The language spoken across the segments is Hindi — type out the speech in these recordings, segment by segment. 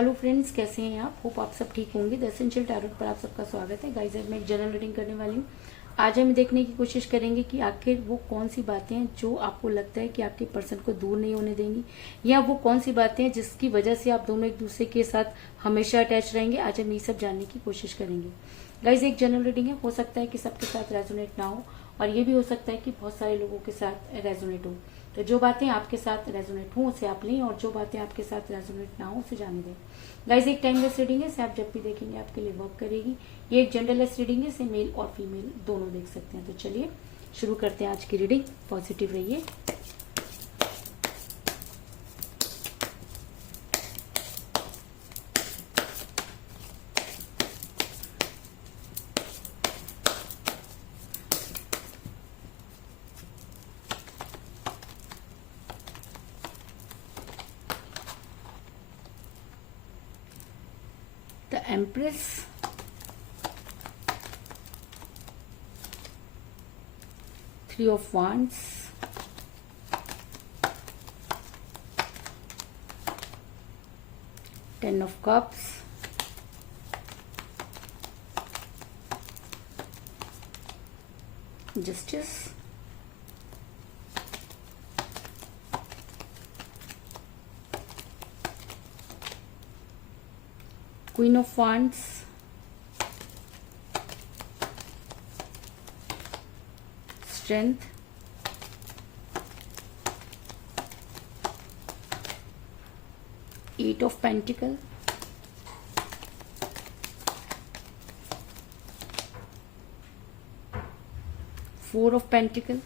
हेलो फ्रेंड्स, कैसे हैं आप? होप आप सब ठीक होंगे। द एसेंशियल टैरोट पर आप सबका स्वागत है। गाइस, मैं एक जनरल रीडिंग करने वाली हूँ। आज हम देखने की कोशिश करेंगे कि आखिर वो कौन सी बातें हैं जो आपको लगता है कि आपके पर्सन को दूर नहीं होने देंगी, या वो कौन सी बातें हैं जिसकी वजह से आप दोनों एक दूसरे के साथ हमेशा अटैच रहेंगे। आज हम ये सब जानने की कोशिश करेंगे। गाइस, एक जनरल रीडिंग है, हो सकता है कि सबके साथ रेजोनेट ना हो, और ये भी हो सकता है कि बहुत सारे लोगों के साथ रेजोनेट हो। तो जो बातें आपके साथ रेजोनेट हों उसे आप लें, और जो बातें आपके साथ रेजोनेट ना हो उसे जाने दें। गाइस, एक टाइमलेस रीडिंग है, इसे आप जब भी देखेंगे आपके लिए वर्क करेगी। ये एक जेंडरलेस रीडिंग है, इसे मेल और फीमेल दोनों देख सकते हैं। तो चलिए शुरू करते हैं आज की रीडिंग। पॉजिटिव रहिए। The Empress, Three of Wands, Ten of Cups, Justice, Queen of Wands, Strength, Eight of Pentacles, Four of Pentacles,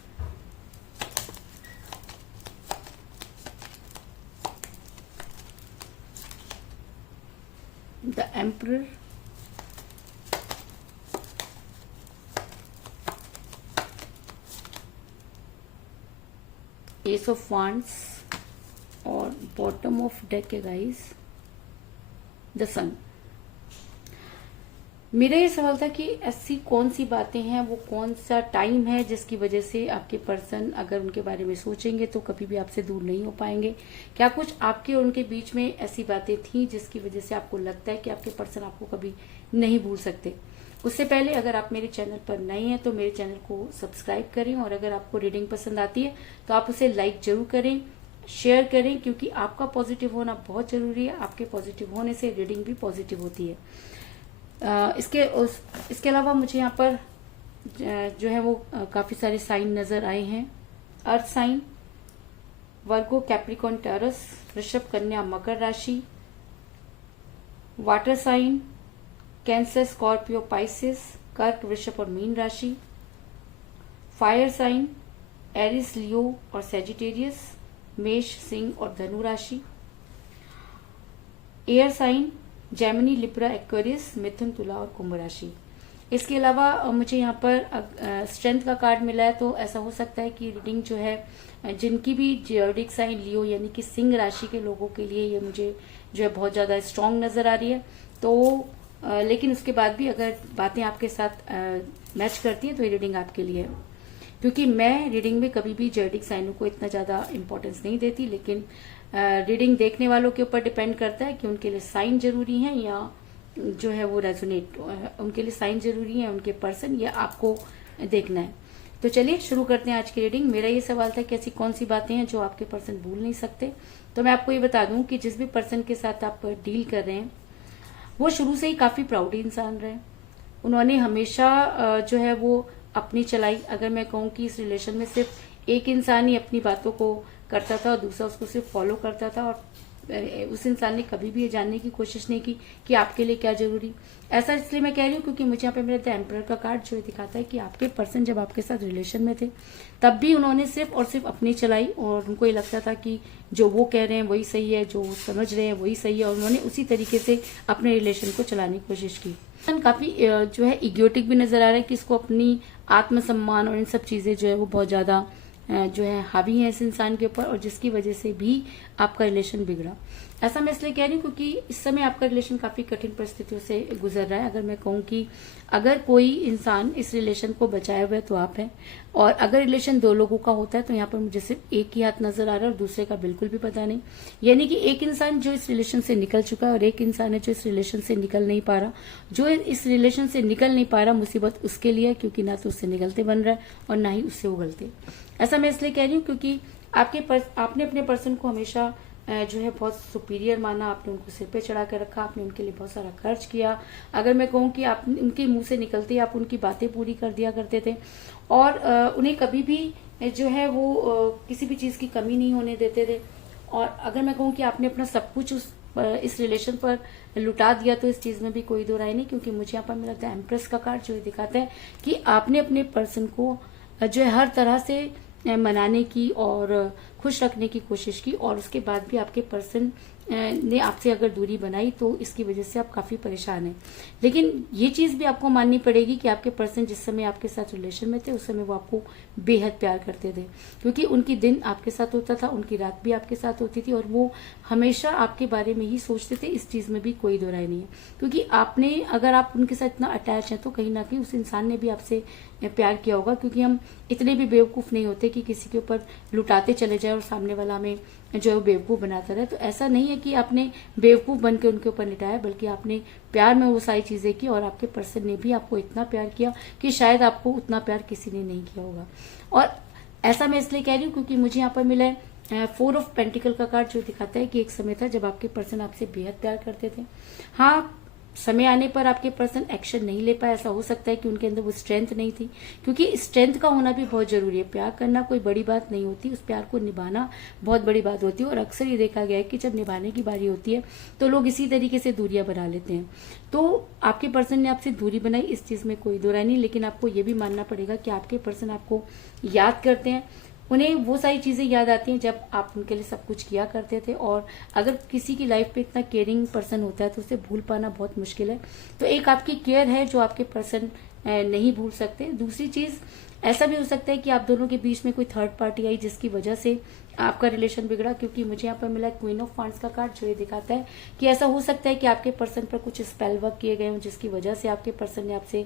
the Emperor, Ace of Wands, और बॉटम ऑफ डेक है गाइस द सन। मेरा ये सवाल था कि ऐसी कौन सी बातें हैं, वो कौन सा टाइम है जिसकी वजह से आपके पर्सन अगर उनके बारे में सोचेंगे तो कभी भी आपसे दूर नहीं हो पाएंगे। क्या कुछ आपके और उनके बीच में ऐसी बातें थी जिसकी वजह से आपको लगता है कि आपके पर्सन आपको कभी नहीं भूल सकते? उससे पहले अगर आप मेरे चैनल पर नए हैं तो मेरे चैनल को सब्सक्राइब करें, और अगर आपको रीडिंग पसंद आती है तो आप उसे लाइक जरूर करें, शेयर करें, क्योंकि आपका पॉजिटिव होना बहुत जरूरी है। आपके पॉजिटिव होने से रीडिंग भी पॉजिटिव होती है। इसके अलावा मुझे यहाँ पर जो है वो काफी सारे साइन नजर आए हैं। Earth sign, Virgo, Capricorn, Taurus, वृषभ, कन्या, मकर राशि। Water sign, Cancer, Scorpio, Pisces, कर्क, वृषभ और मीन राशि। फायर साइन, एरिस, लियो और सेजिटेरियस, मेष, सिंह और धनु राशि। Air sign, Gemini, Libra, Aquarius, मिथुन, तुला और कुंभ राशि। इसके अलावा मुझे यहाँ पर स्ट्रेंथ का कार्ड मिला है, तो ऐसा हो सकता है कि रीडिंग जो है जिनकी भी ज़ोडिएक साइन लियो यानी कि सिंह राशि के लोगों के लिए ये मुझे जो है बहुत ज्यादा स्ट्रांग नजर आ रही है। तो लेकिन उसके बाद भी अगर बातें आपके साथ मैच करती है तो ये रीडिंग आपके लिए है, क्योंकि मैं रीडिंग में कभी भी ज़ोडिएक साइनों को इतना ज्यादा इंपॉर्टेंस नहीं देती। लेकिन रीडिंग देखने वालों के ऊपर डिपेंड करता है कि उनके लिए साइन जरूरी है या जो है वो रेजोनेट, उनके लिए साइन जरूरी है, उनके पर्सन, या आपको देखना है। तो चलिए शुरू करते हैं आज की रीडिंग। मेरा ये सवाल था कि ऐसी कौन सी बातें हैं जो आपके पर्सन भूल नहीं सकते। तो मैं आपको ये बता दूं कि जिस भी पर्सन के साथ आप डील कर रहे हैं वो शुरू से ही काफी प्राउड इंसान रहे। उन्होंने हमेशा जो है वो अपनी चलाई। अगर मैं कहूँ कि इस रिलेशन में सिर्फ एक इंसान ही अपनी बातों को करता था और दूसरा उसको सिर्फ फॉलो करता था, और उस इंसान ने कभी भी ये जानने की कोशिश नहीं की कि आपके लिए क्या जरूरी। ऐसा इसलिए मैं कह रही हूँ क्योंकि मुझे यहाँ पे मेरा द एम्परर का कार्ड जो दिखाता है कि आपके पर्सन जब आपके साथ रिलेशन में थे तब भी उन्होंने सिर्फ और सिर्फ अपनी चलाई, और उनको ये लगता था कि जो वो कह रहे हैं वही सही है, जो समझ रहे हैं वही सही है, और उन्होंने उसी तरीके से अपने रिलेशन को चलाने की कोशिश की। काफी जो है इगोटिक भी नजर आ रहा है कि इसको अपनी आत्मसम्मान और इन सब चीजें जो है वो बहुत ज्यादा जो है हावी हैं इस इंसान के ऊपर, और जिसकी वजह से भी आपका रिलेशन बिगड़ा। ऐसा मैं इसलिए कह रही हूँ क्योंकि इस समय आपका रिलेशन काफी कठिन परिस्थितियों से गुजर रहा है। अगर मैं कहूँ कि अगर कोई इंसान इस रिलेशन को बचाए हुए तो आप हैं, और अगर रिलेशन दो लोगों का होता है तो यहाँ पर मुझे सिर्फ एक ही हाथ नजर आ रहा है और दूसरे का बिल्कुल भी पता नहीं। यानी कि एक इंसान जो इस रिलेशन से निकल चुका है और एक इंसान है जो इस रिलेशन से निकल नहीं पा रहा। जो इस रिलेशन से निकल नहीं पा रहा, मुसीबत उसके लिए, क्योंकि ना तो उससे निकलते बन रहा है और ना ही उससे उगलते। ऐसा मैं इसलिए कह रही हूँ क्योंकि आपने अपने पर्सन को हमेशा जो है बहुत सुपीरियर माना, आपने उनको सिर पे चढ़ा कर रखा, आपने उनके लिए बहुत सारा खर्च किया। अगर मैं कहूँ कि आप उनके मुंह से निकलते ही आप उनकी बातें पूरी कर दिया करते थे, और उन्हें कभी भी जो है वो किसी भी चीज की कमी नहीं होने देते थे। और अगर मैं कहूँ कि आपने अपना सब कुछ इस रिलेशन पर लुटा दिया, तो इस चीज में भी कोई दो राय नहीं, क्योंकि मुझे यहाँ पर मिला था एम्प्रेस का कार्ड, जो ये दिखाता है कि आपने अपने पर्सन को जो है हर तरह से मनाने की और खुश रखने की कोशिश की, और उसके बाद भी आपके पर्सन ने आपसे अगर दूरी बनाई तो इसकी वजह से आप काफी परेशान हैं। लेकिन ये चीज भी आपको माननी पड़ेगी कि आपके पर्सन जिस समय आपके साथ रिलेशन में थे उस समय वो आपको बेहद प्यार करते थे, क्योंकि उनकी दिन आपके साथ होता था, उनकी रात भी आपके साथ होती थी, और वो हमेशा आपके बारे में ही सोचते थे। इस चीज में भी कोई दो राय नहीं है, क्योंकि आपने अगर आप उनके साथ इतना अटैच है तो कहीं ना कहीं उस इंसान ने भी आपसे प्यार किया होगा, क्योंकि हम इतने भी बेवकूफ नहीं होते कि किसी के ऊपर लुटाते चले जाए और सामने वाला हमें जो है वो बेवकूफ बनाता रहे। तो ऐसा नहीं है कि आपने बेवकूफ बन के उनके ऊपर लिटाया, बल्कि आपने प्यार में वो सारी चीजें की, और आपके पर्सन ने भी आपको इतना प्यार किया कि शायद आपको उतना प्यार किसी ने नहीं किया होगा। और ऐसा मैं इसलिए कह रही हूँ क्योंकि मुझे यहाँ पर मिला है 4 ऑफ पेंटिकल का कार्ड, जो दिखाता है कि एक समय था जब आपके पर्सन आपसे बेहद प्यार करते थे। हाँ, समय आने पर आपके पर्सन एक्शन नहीं ले पाए। ऐसा हो सकता है कि उनके अंदर वो स्ट्रेंथ नहीं थी, क्योंकि स्ट्रेंथ का होना भी बहुत जरूरी है। प्यार करना कोई बड़ी बात नहीं होती, उस प्यार को निभाना बहुत बड़ी बात होती है। और अक्सर ये देखा गया है कि जब निभाने की बारी होती है तो लोग इसी तरीके से दूरियां बना लेते हैं। तो आपके पर्सन ने आपसे दूरी बनाई, इस चीज में कोई दो राय नहीं, लेकिन आपको ये भी मानना पड़ेगा कि आपके पर्सन आपको याद करते हैं। उन्हें वो सारी चीजें याद आती हैं जब आप उनके लिए सब कुछ किया करते थे, और अगर किसी की लाइफ पे इतना केयरिंग पर्सन होता है तो उसे भूल पाना बहुत मुश्किल है। तो एक आपकी केयर है जो आपके पर्सन नहीं भूल सकते। दूसरी चीज, ऐसा भी हो सकता है कि आप दोनों के बीच में कोई थर्ड पार्टी आई जिसकी वजह से आपका रिलेशन बिगड़ा, क्योंकि मुझे यहाँ पर मिला क्वीन ऑफ वांड्स का कार्ड, जो ये दिखाता है कि ऐसा हो सकता है कि आपके पर्सन पर कुछ स्पेल वर्क किए गए हों जिसकी वजह से आपके पर्सन ने आपसे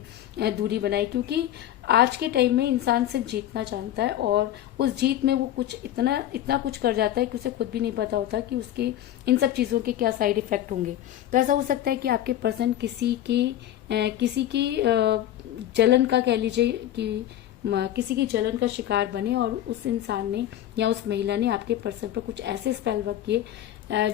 दूरी बनाई। क्योंकि आज के टाइम में इंसान सिर्फ जीतना जानता है, और उस जीत में वो कुछ इतना कुछ कर जाता है कि उसे खुद भी नहीं पता होता कि उसके इन सब चीजों के क्या साइड इफेक्ट होंगे। तो ऐसा हो सकता है कि आपके पर्सन किसी की जलन का, कह लीजिए कि किसी की जलन का शिकार बने, और उस इंसान ने या उस महिला ने आपके पर्सन पर कुछ ऐसे स्पेल वर्क किए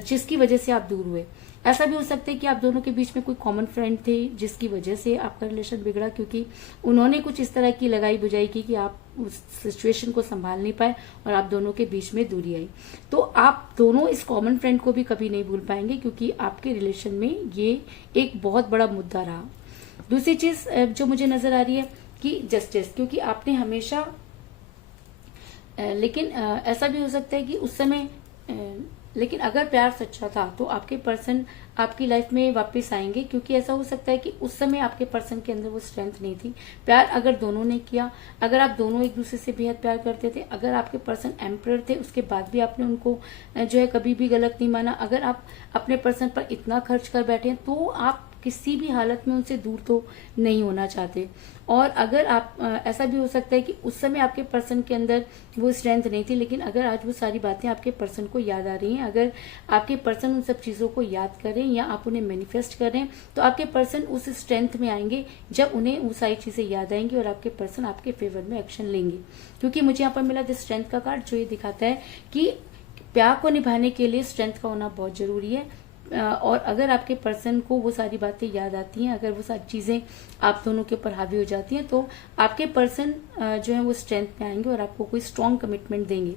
जिसकी वजह से आप दूर हुए। ऐसा भी हो सकता है कि आप दोनों के बीच में कोई कॉमन फ्रेंड थे जिसकी वजह से आपका रिलेशन बिगड़ा, क्योंकि उन्होंने कुछ इस तरह की लगाई बुझाई की कि आप उस सिचुएशन को संभाल नहीं पाए और आप दोनों के बीच में दूरी आई। तो आप दोनों इस कॉमन फ्रेंड को भी कभी नहीं भूल पाएंगे, क्योंकि आपके रिलेशन में ये एक बहुत बड़ा मुद्दा रहा। दूसरी चीज जो मुझे नजर आ रही है कि जस्टिस, क्योंकि आपने हमेशा लेकिन ऐसा भी हो सकता है कि उस समय लेकिन अगर प्यार सच्चा था तो आपके पर्सन आपकी लाइफ में वापस आएंगे, क्योंकि ऐसा हो सकता है कि उस समय आपके पर्सन के अंदर वो स्ट्रेंथ नहीं थी। प्यार अगर दोनों ने किया, अगर आप दोनों एक दूसरे से बेहद प्यार करते थे, अगर आपके पर्सन एम्परर थे, उसके बाद भी आपने उनको जो है कभी भी गलत नहीं माना, अगर आप अपने पर्सन पर इतना खर्च कर बैठे हैं तो आप किसी भी हालत में उनसे दूर तो नहीं होना चाहते। और अगर आप ऐसा भी हो सकता है कि उस समय आपके पर्सन के अंदर वो स्ट्रेंथ नहीं थी, लेकिन अगर आज वो सारी बातें आपके पर्सन को याद आ रही हैं, अगर आपके पर्सन उन सब चीजों को याद करें या आप उन्हें मैनिफेस्ट करें, तो आपके पर्सन उस स्ट्रेंथ में आएंगे जब उन्हें वो सारी चीजें याद आएंगी और आपके पर्सन आपके फेवर में एक्शन लेंगे। क्योंकि मुझे यहाँ पर मिला द स्ट्रेंथ का कार्ड, जो ये दिखाता है कि प्यार को निभाने के लिए स्ट्रेंथ का होना बहुत जरूरी है। और अगर आपके पर्सन को वो सारी बातें याद आती हैं, अगर वो सारी चीजें आप दोनों के ऊपर हावी हो जाती हैं, तो आपके पर्सन जो है वो स्ट्रेंथ में आएंगे और आपको कोई स्ट्रॉन्ग कमिटमेंट देंगे।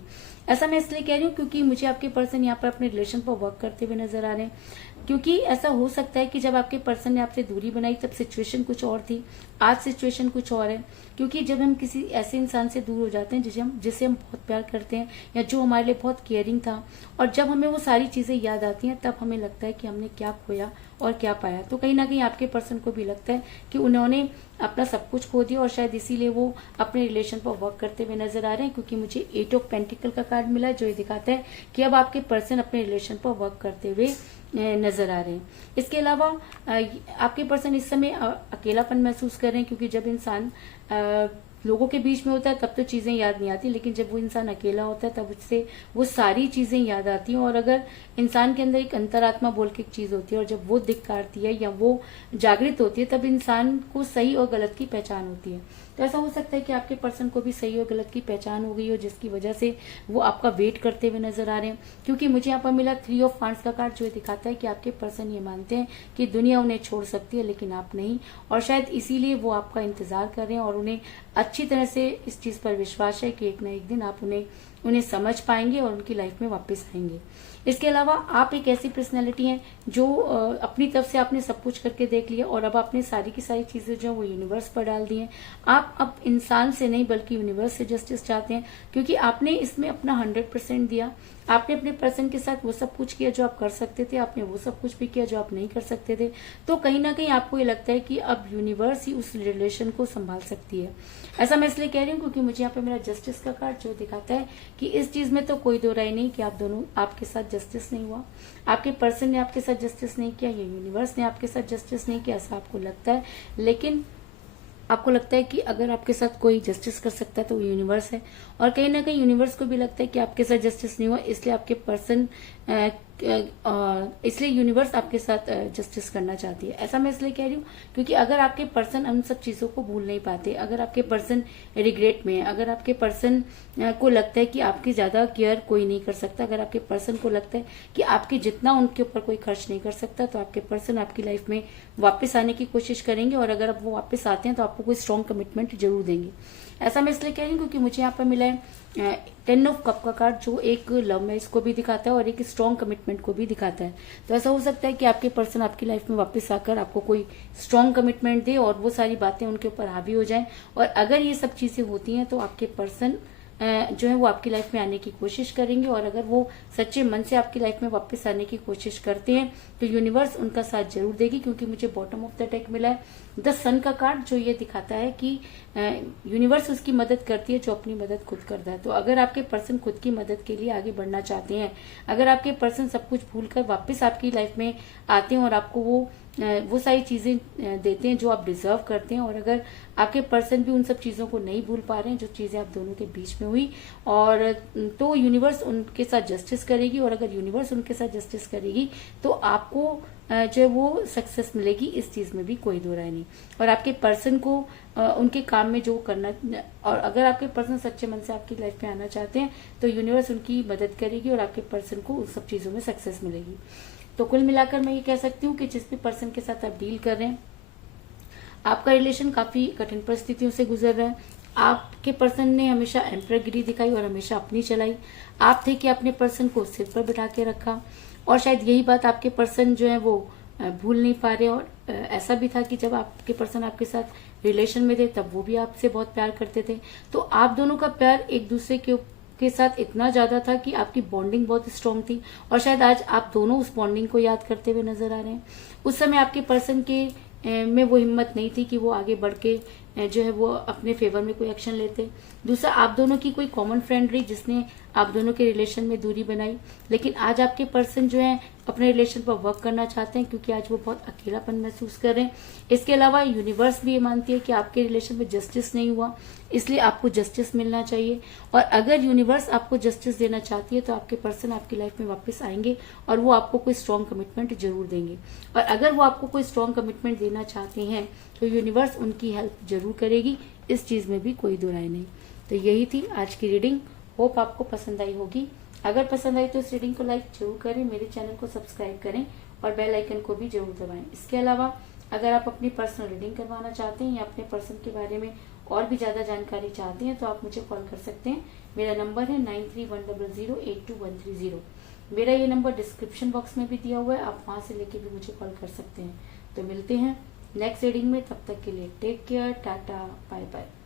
ऐसा मैं इसलिए कह रही हूँ क्योंकि मुझे आपके पर्सन यहाँ पर अपने रिलेशन पर वर्क करते हुए नजर आ रहे हैं। क्योंकि ऐसा हो सकता है कि जब आपके पर्सन ने आपसे दूरी बनाई तब सिचुएशन कुछ और थी, आज सिचुएशन कुछ और है। क्योंकि जब हम किसी ऐसे इंसान से दूर हो जाते हैं जिसे हम बहुत प्यार करते हैं या जो हमारे लिए बहुत केयरिंग था, और जब हमें वो सारी चीजें याद आती हैं तब हमें लगता है कि हमने क्या खोया और क्या पाया। तो कहीं ना कहीं आपके पर्सन को भी लगता है कि उन्होंने अपना सब कुछ खो दिया और शायद इसीलिए वो अपने रिलेशन पर वर्क करते हुए नजर आ रहे हैं, क्योंकि मुझे 8 ऑफ पेंटिकल का कार्ड मिला है जो ये दिखाता है कि अब आपके पर्सन अपने रिलेशन पर वर्क करते हुए नजर आ रहे हैं। इसके अलावा आपके पर्सन इस समय अकेलापन महसूस कर रहे हैं, क्योंकि जब इंसान लोगों के बीच में होता है तब तो चीजें याद नहीं आती, लेकिन जब वो इंसान अकेला होता है तब उससे वो सारी चीजें याद आती हैं। और अगर इंसान के अंदर एक अंतरात्मा बोल के एक चीज होती है और जब वो दिखाती है या वो जागृत होती है तब इंसान को सही और गलत की पहचान होती है। तो ऐसा हो सकता है कि आपके पर्सन को भी सही और गलत की पहचान हो गई हो, जिसकी वजह से वो आपका वेट करते हुए नजर आ रहे हैं। क्योंकि मुझे यहाँ पर मिला 3 ऑफ वांड्स का कार्ड जो ये दिखाता है कि आपके पर्सन ये मानते हैं कि दुनिया उन्हें छोड़ सकती है लेकिन आप नहीं, और शायद इसीलिए वो आपका इंतजार कर रहे हैं और उन्हें अच्छी तरह से इस चीज पर विश्वास है कि एक न एक दिन आप उन्हें समझ पाएंगे और उनकी लाइफ में वापस आएंगे। इसके अलावा आप एक ऐसी पर्सनैलिटी हैं जो अपनी तरफ से आपने सब कुछ करके देख लिया और अब आपने सारी की सारी चीजें जो वो यूनिवर्स पर डाल दी हैं। आप अब इंसान से नहीं बल्कि यूनिवर्स से जस्टिस चाहते हैं, क्योंकि आपने इसमें अपना 100% दिया। आपने अपने पर्सन के साथ वो सब कुछ किया जो आप कर सकते थे, आपने वो सब कुछ भी किया जो आप नहीं कर सकते थे। तो कहीं ना कहीं आपको ये लगता है कि अब यूनिवर्स ही उस रिलेशन को संभाल सकती है। ऐसा मैं इसलिए कह रही हूँ क्योंकि मुझे यहाँ पे मेरा जस्टिस का कार्ड जो दिखाता है कि इस चीज में तो कोई दो राय नहीं कि आप दोनों आपके साथ जस्टिस नहीं हुआ, आपके पर्सन ने आपके साथ जस्टिस नहीं किया, ये यूनिवर्स ने आपके साथ जस्टिस नहीं किया, ऐसा आपको लगता है। लेकिन आपको लगता है कि अगर आपके साथ कोई जस्टिस कर सकता है तो वो यूनिवर्स है, और कहीं ना कहीं यूनिवर्स को भी लगता है कि आपके साथ जस्टिस नहीं हुआ, इसलिए आपके पर्सन इसलिए यूनिवर्स आपके साथ जस्टिस करना चाहती है। ऐसा मैं इसलिए कह रही हूँ क्योंकि अगर आपके पर्सन उन सब चीजों को भूल नहीं पाते, अगर आपके पर्सन रिग्रेट में है, अगर आपके पर्सन को लगता है कि आपकी ज्यादा केयर कोई नहीं कर सकता, अगर आपके पर्सन को लगता है कि आपके जितना उनके ऊपर कोई खर्च नहीं कर सकता, तो आपके पर्सन आपकी लाइफ में वापस आने की कोशिश करेंगे, और अगर आप वो वापस आते हैं तो आपको कोई स्ट्रॉन्ग कमिटमेंट जरूर देंगे। ऐसा मैं इसलिए कह रही हूँ क्योंकि मुझे यहाँ पर मिला है 10 ऑफ कप का कार्ड जो एक लव मैरिज को भी दिखाता है और एक स्ट्रॉन्ग कमिटमेंट को भी दिखाता है। तो ऐसा हो सकता है कि आपके पर्सन आपकी लाइफ में वापस आकर आपको कोई स्ट्रॉन्ग कमिटमेंट दे और वो सारी बातें उनके ऊपर हावी हो जाएं, और अगर ये सब चीजें होती हैं तो आपके पर्सन जो है वो आपकी लाइफ में आने की कोशिश करेंगे, और अगर वो सच्चे मन से आपकी लाइफ में वापस आने की कोशिश करते हैं तो यूनिवर्स उनका साथ जरूर देगी। क्योंकि मुझे बॉटम ऑफ द डेक मिला है द सन का कार्ड जो ये दिखाता है कि यूनिवर्स उसकी मदद करती है जो अपनी मदद खुद करता है। तो अगर आपके पर्सन खुद की मदद के लिए आगे बढ़ना चाहते हैं, अगर आपके पर्सन सब कुछ भूलकर वापस आपकी लाइफ में आते हैं और आपको वो सारी चीजें देते हैं जो आप डिजर्व करते हैं, और अगर आपके पर्सन भी उन सब चीजों को नहीं भूल पा रहे हैं जो चीजें आप दोनों के बीच में हुई, और तो यूनिवर्स उनके साथ जस्टिस करेगी, और अगर यूनिवर्स उनके साथ जस्टिस करेगी तो आपको जो है वो सक्सेस मिलेगी, इस चीज में भी कोई दो राय नहीं। और आपके पर्सन को उनके काम में जो करना, और अगर आपके पर्सन सच्चे मन से आपकी लाइफ में आना चाहते हैं तो यूनिवर्स उनकी मदद करेगी और आपके पर्सन को उन सब चीजों में सक्सेस मिलेगी। तो कुल मिलाकर मैं ये कह सकती हूँ कि जिस भी पर्सन के साथ आप डील कर रहे हैं, आपका रिलेशन काफी कठिन परिस्थितियों से गुजर रहा है। आपके पर्सन ने हमेशा एम्परगिरी दिखाई और हमेशा अपनी चलाई। आप थे कि अपने पर्सन को सिर पर बिठा के रखा, और शायद यही बात आपके पर्सन जो है वो भूल नहीं पा रहे। और ऐसा भी था कि जब आपके पर्सन आपके साथ रिलेशन में थे तब वो भी आपसे बहुत प्यार करते थे। तो आप दोनों का प्यार एक दूसरे के साथ इतना ज्यादा था कि आपकी बॉन्डिंग बहुत स्ट्रांग थी, और शायद आज आप दोनों उस बॉन्डिंग को याद करते हुए नजर आ रहे हैं। उस समय आपके पर्सन के में वो हिम्मत नहीं थी कि वो आगे बढ़ के जो है वो अपने फेवर में कोई एक्शन लेते। दूसरा, आप दोनों की कोई कॉमन फ्रेंड रही जिसने आप दोनों के रिलेशन में दूरी बनाई, लेकिन आज आपके पर्सन जो है अपने रिलेशन पर वर्क करना चाहते हैं क्योंकि आज वो बहुत अकेलापन महसूस कर रहे हैं। इसके अलावा यूनिवर्स भी ये मानती है कि आपके रिलेशन में जस्टिस नहीं हुआ, इसलिए आपको जस्टिस मिलना चाहिए। और अगर यूनिवर्स आपको जस्टिस देना चाहती है तो आपके पर्सन आपकी लाइफ में वापस आएंगे और वो आपको कोई स्ट्रॉन्ग कमिटमेंट जरूर देंगे। और अगर वो आपको कोई स्ट्रॉन्ग कमिटमेंट देना चाहते हैं तो यूनिवर्स उनकी हेल्प जरूर करेगी, इस चीज में भी कोई दो राय नहीं। तो यही थी आज की रीडिंग, होप आपको पसंद आई होगी। अगर पसंद आई तो इस रीडिंग को लाइक जरूर करें, मेरे चैनल को सब्सक्राइब करें और बेल आइकन को भी जरूर दबाएं। इसके अलावा अगर आप अपनी पर्सनल रीडिंग करवाना चाहते हैं या अपने पर्सन के बारे में और भी ज्यादा जानकारी चाहते हैं तो आप मुझे कॉल कर सकते हैं। मेरा नंबर है 9310082130। मेरा ये नंबर डिस्क्रिप्शन बॉक्स में भी दिया हुआ है, आप वहां से लेके भी मुझे कॉल कर सकते हैं। तो मिलते हैं नेक्स्ट रीडिंग में, तब तक के लिए take care, tata, bye bye.